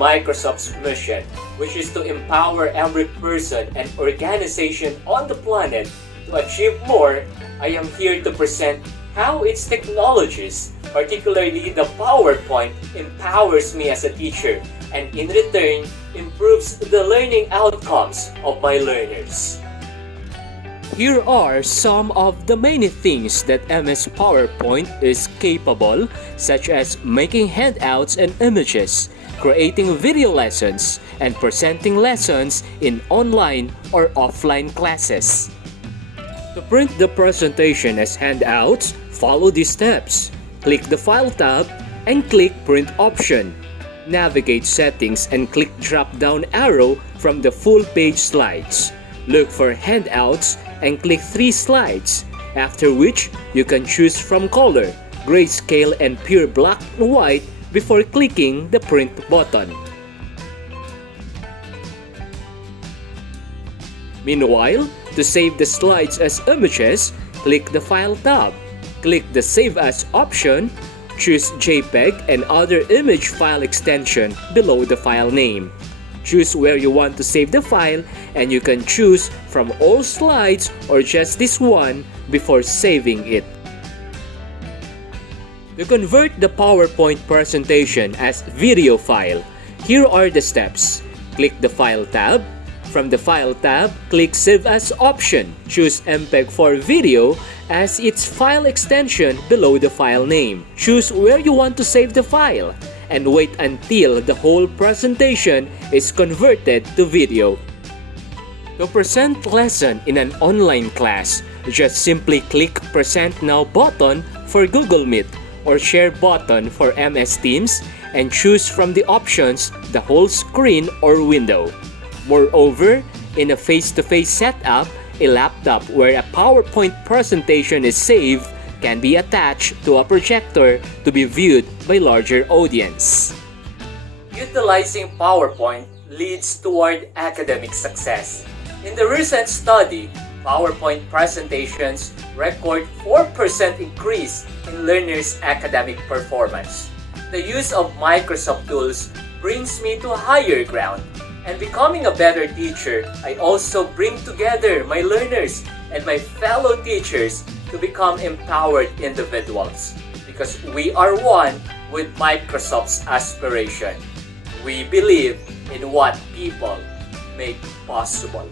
Microsoft's mission, which is to empower every person and organization on the planet to achieve more, I am here to present how its technologies, particularly the PowerPoint, empowers me as a teacher and in return improves the learning outcomes of my learners. Here are some of the many things that MS PowerPoint is capable, such as making handouts and images, creating video lessons, and presenting lessons in online or offline classes. To print the presentation as handouts, follow these steps. Click the File tab and click Print option. Navigate Settings and click drop-down arrow from the full page slides. Look for handouts and click 3 slides, after which you can choose from color, grayscale and pure black and white before clicking the print button. Meanwhile, to save the slides as images, click the File tab, click the Save As option, choose JPEG and other image file extension below the file name. Choose where you want to save the file and you can choose from all slides or just this one before saving it. To convert the PowerPoint presentation as video file, here are the steps. Click the File tab. From the File tab, click Save As option. Choose MPEG-4 video as its file extension below the file name. Choose where you want to save the file and wait until the whole presentation is converted to video. To present lesson in an online class, just simply click Present Now button for Google Meet or Share button for MS Teams and choose from the options the whole screen or window. Moreover, in a face-to-face setup, a laptop where a PowerPoint presentation is saved can be attached to a projector to be viewed by larger audience. Utilizing PowerPoint leads toward academic success. In the recent study, PowerPoint presentations record 4% increase in learners' academic performance. The use of Microsoft tools brings me to a higher ground. And becoming a better teacher, I also bring together my learners and my fellow teachers to become empowered individuals because we are one with Microsoft's aspiration. We believe in what people make possible.